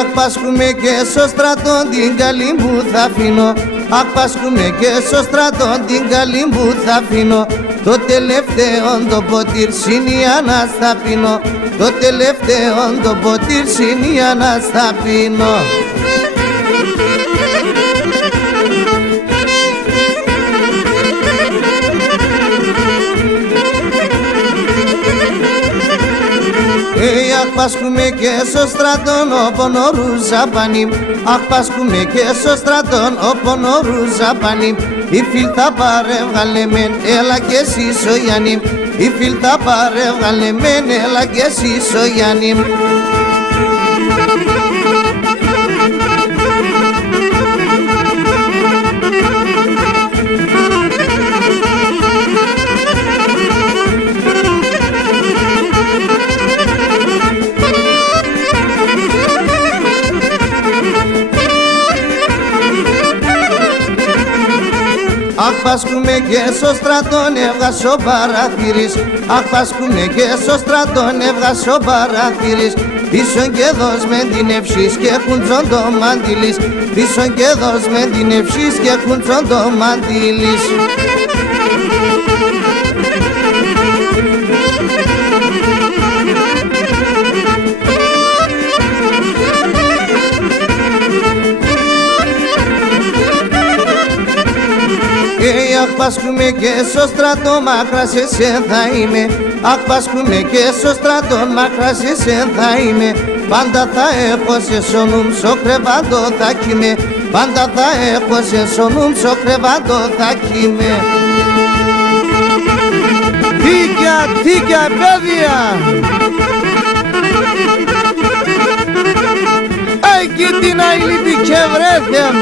αχ πάσχουμε και στο στρατό την καλή που θα αφήνω. Αχ πάσχουμε και στο στρατό την καλή που θα αφήνω. Το τελευταίο το ποτήρ σινία να στα πίνω. Το τελευταίο το ποτήρ σινία να στα πίνω. Αχ πάσχουμε και στο στρατόν όπον ορούζα πανίμ. Αχ πάσχουμε και στο στρατόν όπον ορούζα πανίμ. Η φίλ τα παρεύγαλε μεν, έλα και εσύ ο Γιάννη. Η φίλ τα παρεύγαλε μεν, έλα και εσύ ο Γιάννη. Αχ πάσχουμε και στο στρατόν έβγας ο παραθύρης. Αχ πάσχουμε και στο στρατόν έβγας ο παραθύρης. Πίσον και δώσ' με την ευσύς και χουντζον το μαντήλης. Πίσον και δώσ' με την ευσύς και χουντζον το μαντήλης. Αχ πάσχουμε και στο στρατό μάκρας εσέν θα είμαι. Αχ πάσχουμε και στο στρατό μάκρας εσέν θα είμαι. Πάντα θα έχω σε σονούμ στο κρεβάτο θα κοιμαι. Πάντα θα έχω σε σονούμ στο κρεβάτο θα κοιμαι. Τίκια, τίκια παιδιά! Εκεί την αηλίπη και βρέθεν!